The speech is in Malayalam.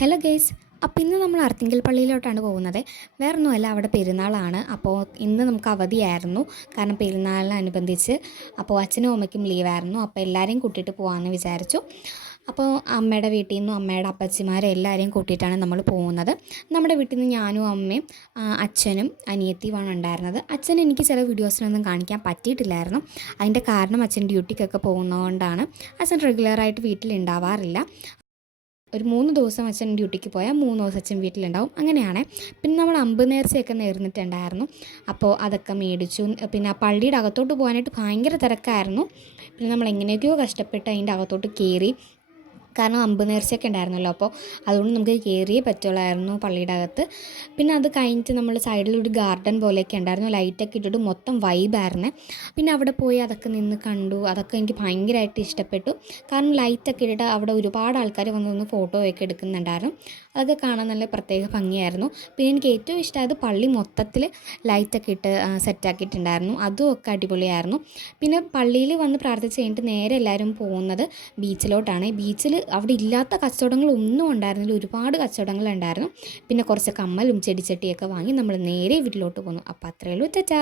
Hello guys. അപ്പോൾ ഇന്ന് നമ്മൾ അർത്തിങ്കൽ പള്ളിയിലോട്ടാണ് പോകുന്നത്. വേറൊന്നുമല്ല, അവിടെ പെരുന്നാളാണ്. അപ്പോൾ ഇന്ന് നമുക്ക് അവധിയായിരുന്നു, കാരണം പെരുന്നാളിനനുബന്ധിച്ച്. അപ്പോൾ അച്ഛനും അമ്മയ്ക്കും ലീവായിരുന്നു. അപ്പോൾ എല്ലാവരെയും കൂട്ടിയിട്ട് പോകാമെന്ന് വിചാരിച്ചു. അപ്പോൾ അമ്മയുടെ വീട്ടിൽ നിന്നും അമ്മയുടെ അപ്പച്ചിമാരെ എല്ലാവരെയും കൂട്ടിയിട്ടാണ് നമ്മൾ പോകുന്നത്. നമ്മുടെ വീട്ടിൽ നിന്ന് ഞാനും അമ്മയും അച്ഛനും അനിയത്തിയുമാണ് ഉണ്ടായിരുന്നത്. അച്ഛൻ എനിക്ക് ചില വീഡിയോസിലൊന്നും കാണിക്കാൻ പറ്റിയിട്ടില്ലായിരുന്നു. അതിൻ്റെ കാരണം അച്ഛൻ ഡ്യൂട്ടിക്കൊക്കെ പോകുന്നതുകൊണ്ടാണ്. അച്ഛൻ റെഗുലറായിട്ട് വീട്ടിലുണ്ടാവാറില്ല. ഒരു 3 ദിവസം അച്ഛൻ ഡ്യൂട്ടിക്ക് പോയാൽ 3 ദിവസം അച്ഛൻ വീട്ടിലുണ്ടാവും. അങ്ങനെയാണ്. പിന്നെ നമ്മൾ അമ്പ് നേർച്ചയൊക്കെ നേർന്നിട്ടുണ്ടായിരുന്നു. അപ്പോൾ അതൊക്കെ മേടിച്ചു. പിന്നെ ആ പള്ളിയുടെ അകത്തോട്ട് പോകാനായിട്ട് ഭയങ്കര തിരക്കായിരുന്നു. പിന്നെ നമ്മൾ എങ്ങനെയൊക്കെയോ കഷ്ടപ്പെട്ട് അതിൻ്റെ അകത്തോട്ട് കയറി. കാരണം അമ്പ് നേർച്ചയൊക്കെ ഉണ്ടായിരുന്നല്ലോ, അപ്പോൾ അതുകൊണ്ട് നമുക്ക് കയറിയേ പറ്റുള്ളായിരുന്നു പള്ളിയുടെ അകത്ത്. പിന്നെ അത് കഴിഞ്ഞിട്ട് നമ്മൾ സൈഡിലൊരു ഗാർഡൻ പോലെയൊക്കെ ഉണ്ടായിരുന്നു, ലൈറ്റൊക്കെ ഇട്ടിട്ട് മൊത്തം വൈബായിരുന്നു. പിന്നെ അവിടെ പോയി അതൊക്കെ നിന്ന് കണ്ടു. അതൊക്കെ എനിക്ക് ഭയങ്കരമായിട്ട് ഇഷ്ടപ്പെട്ടു. കാരണം ലൈറ്റൊക്കെ ഇട്ടിട്ട് അവിടെ ഒരുപാട് ആൾക്കാർ വന്ന് ഫോട്ടോയൊക്കെ എടുക്കുന്നുണ്ടായിരുന്നു. അതൊക്കെ കാണാൻ നല്ല പ്രത്യേക ഭംഗിയായിരുന്നു. പിന്നെ എനിക്ക് ഏറ്റവും ഇഷ്ടമായത് പള്ളി മൊത്തത്തിൽ ലൈറ്റൊക്കെ ഇട്ട് സെറ്റാക്കിയിട്ടുണ്ടായിരുന്നു. അതും ഒക്കെ അടിപൊളിയായിരുന്നു. പിന്നെ പള്ളിയിൽ വന്ന് പ്രാർത്ഥിച്ച് കഴിഞ്ഞിട്ട് നേരെ എല്ലാവരും പോകുന്നത് ബീച്ചിലോട്ടാണ്. ബീച്ചിൽ അവിടെ ഇല്ലാത്ത കച്ചവടങ്ങളൊന്നും ഉണ്ടായിരുന്നില്ല, ഒരുപാട് കച്ചവടങ്ങളുണ്ടായിരുന്നു. പിന്നെ കുറച്ച് കമ്മലും ചെടിച്ചട്ടിയൊക്കെ വാങ്ങി നമ്മൾ നേരെ വീട്ടിലോട്ട് പോന്നു. അപ്പോൾ അത്രയേ ഉള്ളൂ. ടാറ്റാ.